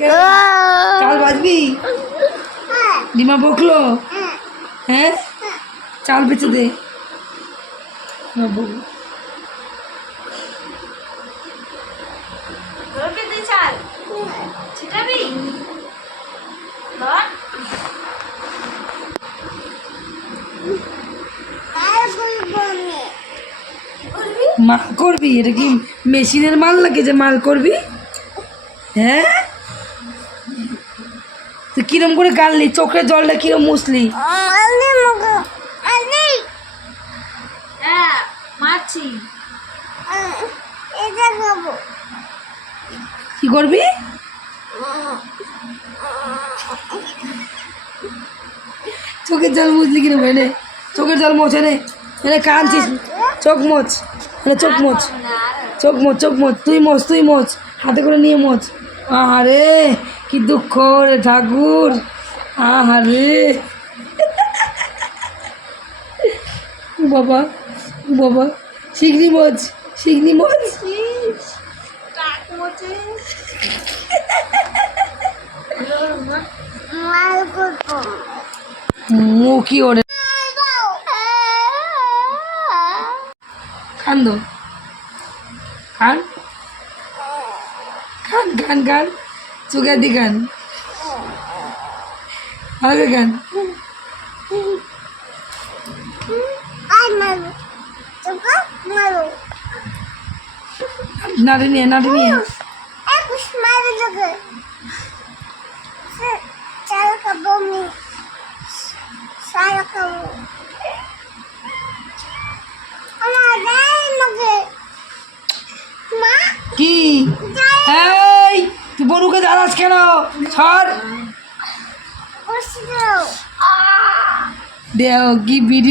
চাল বাজবি? ডিমা বকলো? হ্যাঁ, চাল বেঁচে দে। চাল ছিটাবি? মাল করবি? এটা কি মেশিনের মাল লাগে যে মাল করবি? হ্যাঁ, তুই কিরম করে গাললি? চোখের জলটা কিরম মুছলি? হ্যাঁ মারছি। কি করবি? চোখের জল মুছলি কিরম? এনে চোখের জল মোছ, এনে এনে কাঁদছিস, চোখ মোছ, এনে চোখ মোছ, চোখ মোছ, চোখ মোছ, তুই মোছ, তুই মোছ, হাতে করে নিয়ে মোছ। আহারে কি দুঃখ রে ঠাকুর, আহারে বাবা, বাবা, শিগগিরি মোছ, শিগগিরি মোছ। মুখি ওরে কান্দ, কান কান কান কান, চোখের দি কান, ভালো কান। নাড়ি নিয়ে, নাড়ি নিয়ে। কি এই তুই বনুকে জ্বালাস কেন? ছাড়। দেও কি ভিডিও